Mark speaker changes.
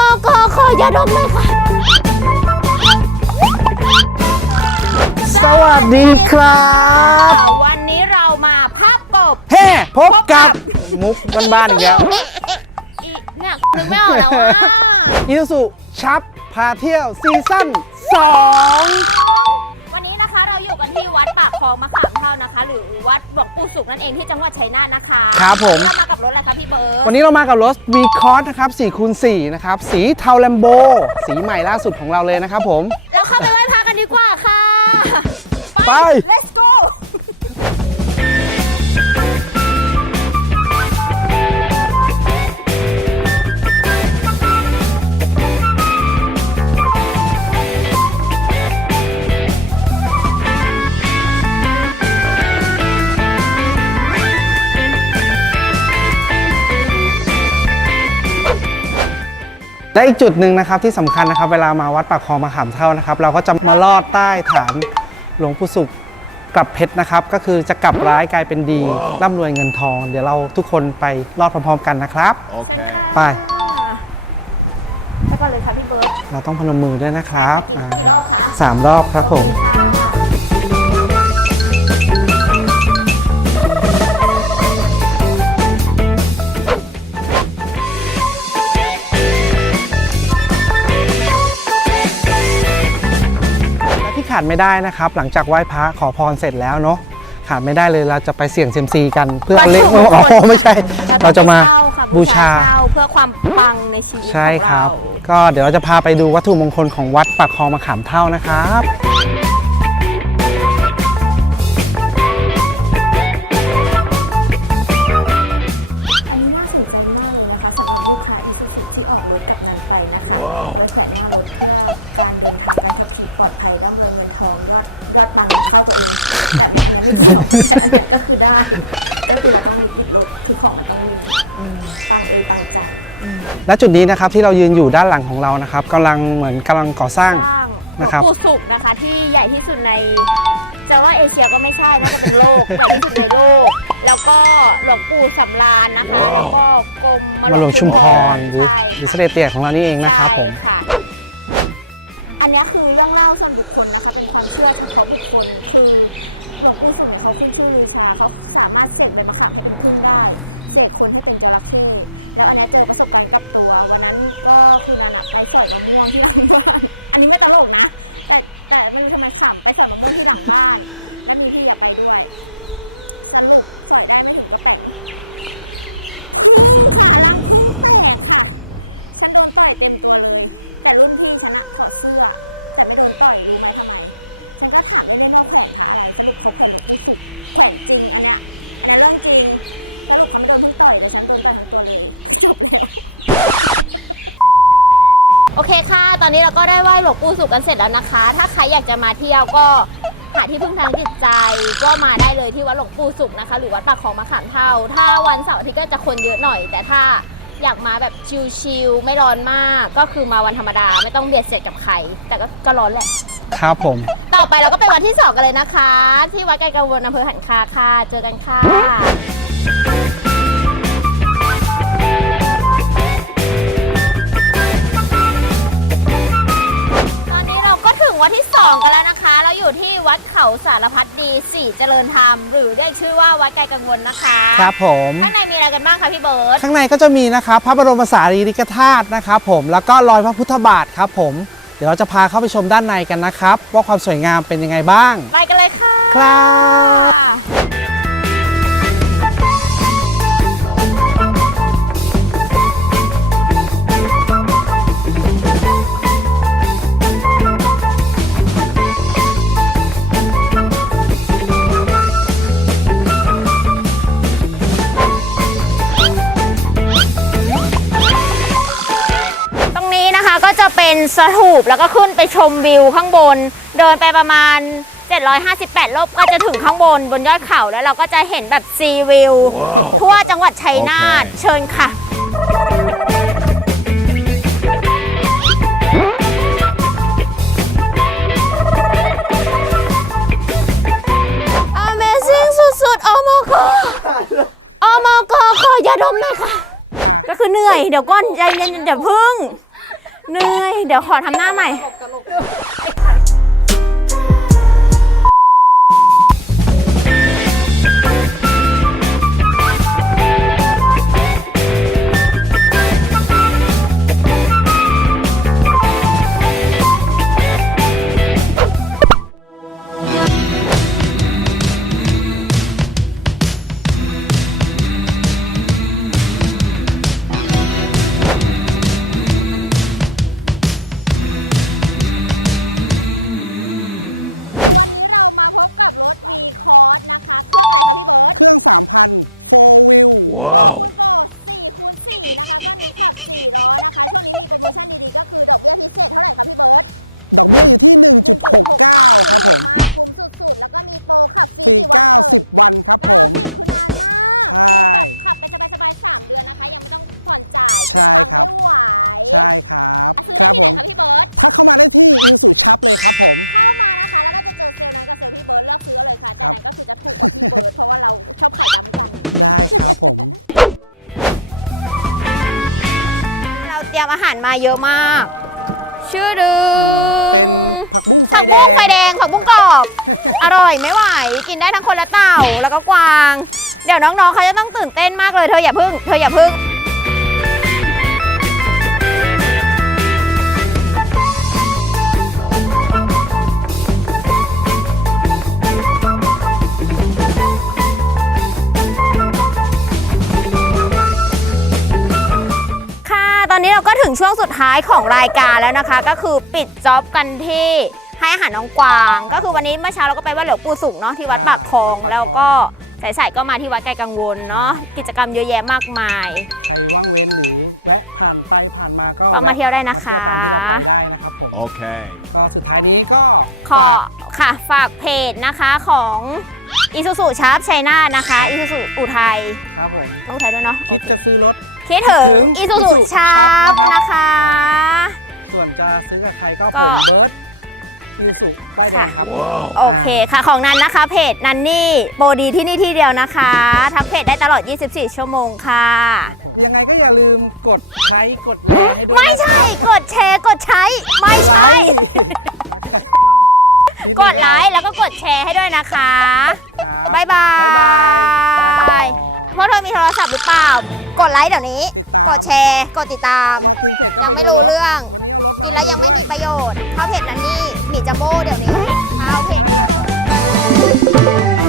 Speaker 1: มกขอยาดมหน่อยค่ะ
Speaker 2: สวัสดีครับ
Speaker 1: วันนี้เรามาพับกบ
Speaker 2: เฮ้พบกับมุกบ้านๆอีกแล้ว
Speaker 1: อีเนี่ยนึกไม่ออกแล้วว่า
Speaker 2: อิซูซุชับพาเที่ยวซีซั่น2
Speaker 1: นะคะ หรือวัดหลวงปู่สุขนั่นเองที่จังหวัดชัยนาทนะคะ
Speaker 2: ครับผม
Speaker 1: เรามากับรถอะไรคะพี่เบิร์ด
Speaker 2: วันนี้เรามากับรถ v c o s นะครับ4คูณ4นะครับ สีเทาแลมโบ สีใหม่ล่าสุดของเราเลยนะครับผม
Speaker 1: เราเข้าไปไหว้พระกันดีกว่าค่ะ
Speaker 2: ไป
Speaker 1: let's go
Speaker 2: และอีกจุดหนึ่งนะครับที่สำคัญนะครับ เวลามาวัดปากคลองมะขามเท่านะครับ เราก็จะมาลอดใต้ฐานหลวงปู่สุขกลับเพชรนะครับ ก็คือจะกลับร้ายกลายเป็นดีร่ำรวยเงินทอง เดี๋ยวเราทุกคนไปลอดพร้อมๆกันนะครับ
Speaker 3: Okay.
Speaker 2: ไป
Speaker 1: ไปก่อนเลยค่ะพี่เบิร์ด
Speaker 2: เราต้องพนมมือด้วยนะครับอ่าสามรอบครับผม ขาดไม่ได้นะครับ หลังจากไหว้พระขอพรเสร็จแล้วเนาะขาดไม่ได้เลยเราจะไปเสี่ยงเซียมซีกันเพื่อเอาเลขอ๋อไม่ใช่ เราจะมาบูชา
Speaker 1: เเพื่อความปังในชีวิต
Speaker 2: ใช่ครับ
Speaker 1: ของเก็
Speaker 2: เดี๋ยวเราจะพาไปดูวัตถุมงคลของวัดปากคลองมะขามเท่านะครับ
Speaker 4: แต่อันเนี้ยก็คือได้ก็คือเราต้องมีรถคือของมันต้องมีตังเอยตังค์จ่าย
Speaker 2: และจุดนี้นะครับที่เรายืนอยู่ด้านหลังของเรานะครับกำลังเหมือนกำลังก่อสร้าง นะครับ
Speaker 1: ปูสุขนะคะที่ใหญ่ที่สุดในจะว่าเอเชียก็ไม่ใช่น่าจะเป็นโลกใหญ่ที่สุดในโลก แล้วก็หลวงปู่สำราญนะคะ แล้วก็กรม
Speaker 2: มาหลวงชุมพรหรือ
Speaker 1: ใช่
Speaker 2: หรือเสด็จเตี่ยของเรานี่เองนะครับผม
Speaker 1: ใช่ะอันนี้คือเรื่องเล่าส่วนบุคคลนะคะ เป็นความเชื่อของเขาบุคคลคือ ลวงปู่สุขเขาเป็นผู้ลูชาเขาสามารถเสกเลยมาขามเป็นที่ได้เด็กคนที่เป็นจระเข้แล้วอันนี้เจอประสบการณ์กับตัววันนั้นก็คือวันนั้นไปต่อยมะม่วงที่ร้านบ้านอันนี้ไม่ตลกนะแต่แต่มันทำไมขำไปจับมะม่วงที่หลังบ้าน โอเคค่ะ ตอนนี้เราก็ได้ไหว้หลวงปู่สุขกันเสร็จแล้วนะคะ ถ้าใครอยากจะมาเที่ยวก็หาที่พึ่งทางจิตใจ ก็มาได้เลยที่วัดหลวงปู่สุขนะคะ หรือวัดปากคลองมะขามเท่า ถ้าวันเสาร์อาทิตย์ก็จะคนเยอะหน่อย แต่ถ้าอยากมาแบบชิลๆไม่ร้อนมาก ก็คือมาวันธรรมดาไม่ต้องเบียดเสียดกับใคร แต่ก็ก็ร้อนแหละ
Speaker 2: ครับผม
Speaker 1: ต่อไปเราก็ไปวันที่สองกันเลยนะคะ ที่วัดไกลกังวลอำเภอหันคาค่ะ เจอกันค่ะ สารพัดดีสี่เจริญธรรม หรือเรียกชื่อว่าวัดไกลกังวลนะคะ
Speaker 2: ครับผม
Speaker 1: ข้างในมีอะไรกันบ้างคะพี่เบิร์ต
Speaker 2: ข้างในก็จะมีนะครับพระบรมสารีริกธาตุนะครับผมแล้วก็รอยพระพุทธบาทครับผมเดี๋ยวเราจะพาเข้าไปชมด้านในกันนะครับ ว่าความสวยงามเป็นยังไงบ้าง
Speaker 1: ไปกันเลยค่ะ
Speaker 2: ครับ
Speaker 1: เป็นสถูปแล้วก็ขึ้นไปชมวิวข้างบน เดินไปประมาณ 758รอบก็จะถึงข้างบนบนยอดเขาแล้วเราก็จะเห็นแบบซีวิว ทั่วจังหวัดชัยนาท
Speaker 3: โอเค
Speaker 1: เชิญค่ะ Amazing สุดๆโอมกโอมกขอยาดมหน่อยค่ะ ก็คือเหนื่อย เดี๋ยวก่อนใจเย็นๆอย่าพึ่ง เหนื่อย เดี๋ยวขอทำหน้าใหม่ เราเตรียมอาหารมาเยอะมาก ชื่อดึงผักบุ้งไฟแดงผักบุ้งกรอบ อร่อยไม่ไหว กินได้ทั้งคนและเต่าแล้วก็กวาง เดี๋ยวน้องๆเขาจะต้องตื่นเต้นมากเลยเธออย่าพึ่ง เธออย่าพึ่ง อนนี้เราก็ถึงช่วงสุดท้ายของรายการแล้วนะคะ ก็คือปิดจ็อบกันที่ให้อาหารน้องกวาง ก็คือวันนี้เมื่อเช้าเราก็ไปวัดหลวงปู่สุขเนาะที่วัดปากคลองแล้วก็สายๆก็มาที่วัดไกลกังวลเนาะกิจกรรมเยอะแยะมากมาย
Speaker 2: ใครว่างเว้นหรือแวะผ่านไปผ่านมาก็
Speaker 1: ก็มาเที่ยวได้นะคะ
Speaker 2: มาเที่ยวได้นะครับผม
Speaker 5: Okay.
Speaker 2: ก็สุดท้ายนี้ก็
Speaker 1: ขอค่ะฝากเพจนะคะของอีซูซูชาร์ปชัยนาทนะคะอีซูซูอุทัย
Speaker 2: ครับผม
Speaker 1: ต้องอุทัยด้วยเนาะโอ
Speaker 2: คิด
Speaker 1: เค
Speaker 2: จะซื้อรถ
Speaker 1: คิดถึงอีซูซูชาร์ปนะคะ
Speaker 2: ส่วนจะซื้อกับใครก็
Speaker 1: ก็
Speaker 2: ผมเบิร์ดยูสุได้เลยครับ
Speaker 1: โอเคค่ะของนั้นนะคะ เพจนันนี่โปรดีที่นี่ที่เดียวนะคะ ทักเพจได้ตลอด 24 ชั่วโมงค่ะ
Speaker 2: ยังไงก็อย่าลืมกดไลค์กดไลค์ให้ด้วย
Speaker 1: ไม่ใช่กดแชร์กดใช้ ไม่ใช่ กดไลค์แล้วก็กดแชร์ให้ด้วยนะคะ
Speaker 2: ครับ
Speaker 1: บ๊ายบายพ วกเธอมีโทรศัพท์หรือเปล่า กดไลค์เดี๋ยวนี้ กดแชร์ กดติดตาม ยังไม่รู้เรื่อง กินแล้วยังไม่มีประโยชน์ ข้าวเผ็ดนันนี่หมีจัมโบ้เดี๋ยวนี้ข้าเพจค่ะ